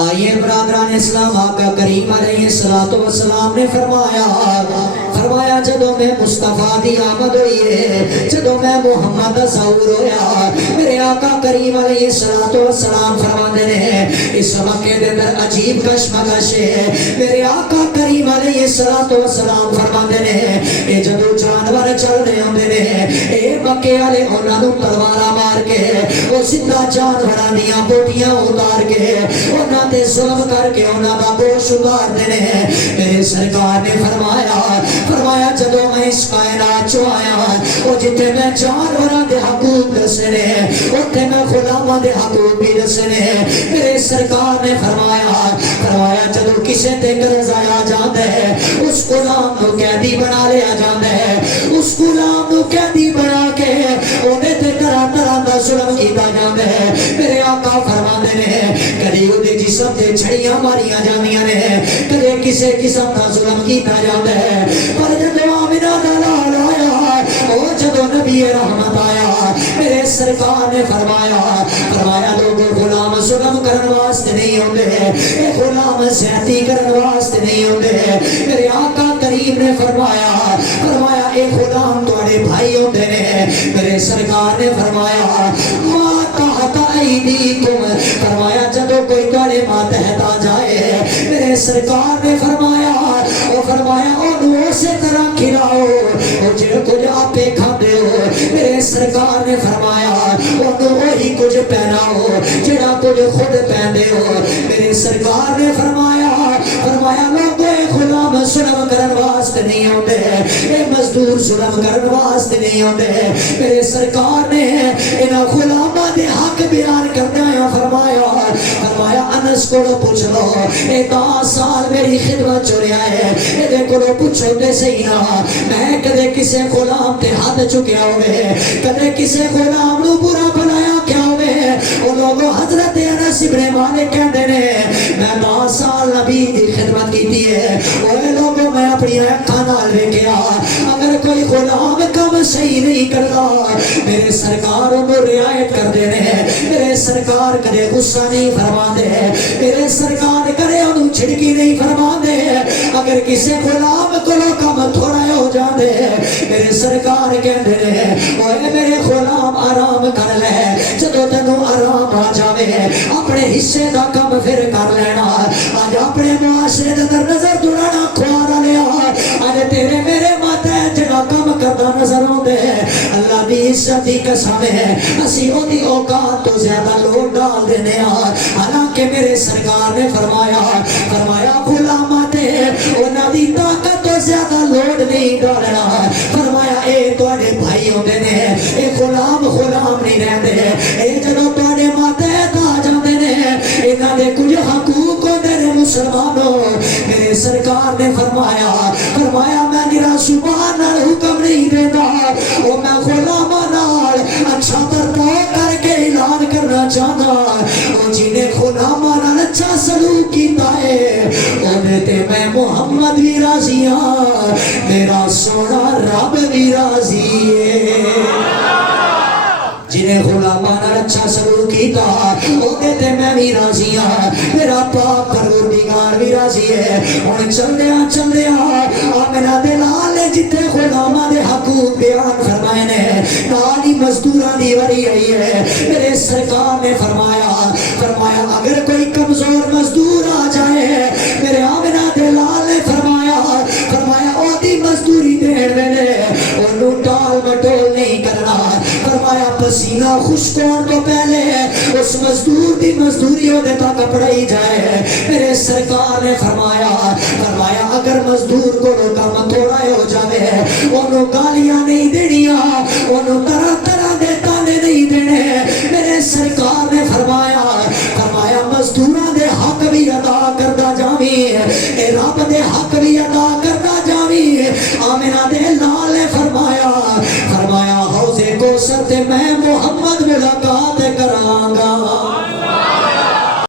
آئیے برادران اسلام، آقا کریم علیہ السلام نے فرمایا جدو میں مصطفیٰ دی آمد ہوئی ہے، جدو میں محمد ظہور ہویا، میرے آقا کریم علیہ السلام فرماتے ہیں اس مکے دے در عجیب کشمکش ہے۔ میرے آقا کریم علیہ السلام فرماتے ہیں اے جدو جانور چل رہے ہوندے نے، اے مکے والے انہاں نوں تلوارا مار کے او زندہ جانوراں دیاں بوٹیاں اتار کے انہاں تے ظلم کر کے انہاں دا گوشت اتار دے نے۔ میرے سرکار نے فرمایا جدو میں اس کائنات چو آیا او جتے میں جانوراں دے حقوق دسنے اوتھے میں غلاماں دے حقوق بھی دسنے۔ میرے سرکار نے فرمایا جدو کسے تے قرض آیا جاندا ہے اس غلام نو قیدی بنا لیا جاندا ہے، اس غلام نو قیدی بنا کے اونے تے طرح دا ظلم کیتا جاندا ہے۔ میرے آقا فرماندے نے کدی اودے جسم تے چھڑیاں ماریاں جاندیاں نے، کدے کسے قسم دا ظلم کیتا جاندا ہے، پر جدو آمنہ دا لال آیا او جدو نبی رحمت آیا، میرے سرکار نے فرمایا لوگوں غلام ظلم کرن واسطے نہیں ہوندے، اے غلام زیادتی کرن واسطے نہیں ہوندے۔ میرے آقا کریم نے فرمایا اے غلام تواڈے بھائی ہوندے نے۔ میرے سرکار نے فرمایا ما تحت ایدیکم، فرمایا جدو کوئی تواڈے ماتحت آ جائے، میرے سرکار نے فرمایا انہوں اسی طرح کھلاؤ اور جو کچھ آپے کھاندے ہو۔ میرے سرکار نے فرمایا انہوں وہی کچھ پہناؤ جڑا کچھ خود پہندے ہو۔ میرے سرکار نے فرمایا لوگوں اے غلام ظلم کرن واسطے نہیں ہوندے، اے مزدور ظلم کرن واسطے نہیں ہوندے۔ میرے سرکار نے انہاں غلاماں دے حق بیان کردیاں فرمایا انس کو پوچھ لو اے 10 سال میری خدمت چ رہا ہے، اے کو پوچھو تے صحیح نہ میں کدے کسے غلام تے حد چکیا ہوئے، کدے کسے غلام نو برا بنایا کیا ہوئے۔ او لوگوں حضرت انس ابن مالک کہندے نے میں 10 سال نبی دی خدمت کیتی ہے، اوے لوگوں میں اپنی اکھاں نال ویکھیا اگر کوئی غلام کم صحیح نہیں کردا میرے سرکار انہوں رعایت کردے نے۔ میرے سرکار کدے غصہ نہیں فرماندے، میرے سرکار کرے انہوں چھڑکی نہیں فرماندے۔ اگر کسی غلام کو کم تھوڑا ہو جاندے میرے سرکار کہندے نے اوے میرے غلام آرام کر لے، جدو تینوں آرام آ جاوے اپنے حصے دا کم پھر کر لینا۔ آج اپنے معاشرے دا در نظر دوڑانا کھوارا لیا، آج تیرے میرے ماتے جگہ کم کردہ نظر ہوندے اللہ دی عزت دی قسم ہے اسی او دی اوقات تو زیادہ لوٹ ڈال دینے۔ حالانکہ میرے سرکار نے فرمایا غلاماتے انہاں دی طاقت تو زیادہ لوٹ نہیں ڈالنا۔ فرمایا اے تواڈے بھائی ہوندے نے، اے غلام نہیں رہندے، اے جدوں تواڈے ماتحت آ جاندے نے انہاں دے کچھ حقوق ہوندے نے مسلمانوں۔ میرے سرکار نے فرمایا میں نرا زبان نال حکم نہیں دیندا، او میں غلاماں نال اچھا برتاؤ کر کے اعلان کرنا چاہتا، او جنہیں غلاماں نال اچھا سلوک کیتا ہے انہیں تے میں محمد بھی راضی ہاں، میرا سونا رب بھی راضی ہے۔ جنہیں غلاماں نال اچھا سلوک کیتا انہیں تے میں بھی راضی ہاں، میرا پاک پروردگار بھی راضی ہے۔ ہن چلدیاں آمنہ دے لال جتے غلاماں دے حقوق بیان فرمائے نے نال ہی مزدوراں دی وری آئی ہے۔ میرے سرکار نے فرمایا اگر کوئی کمزور مزدور آ جائے میرے آمنہ دے لال نے فرمایا او دی مزدوری دین ویلے انہوں ٹال مٹول نہیں کرنا۔ فرمایا پسینہ خشک ہون تو پہلے اس مزدور دی مزدوری ہونے تک پڑھائی جائے۔ میرے سرکار نے فرمایا اگر مزدور کو کام تھوڑا ہو جاوے انہوں گالیاں نہیں دینیاں، انہوں طرح دے تانے نہیں دینے۔ میرے سرکار نے فرمایا مزدوراں دے حق بھی ادا کردہ جاویں، اے رب دے حق بھی ادا کردہ جاویں۔ آمنہ دے لال نے فرمایا حوض کوثر تے میں محمد ملاقات کرانگا۔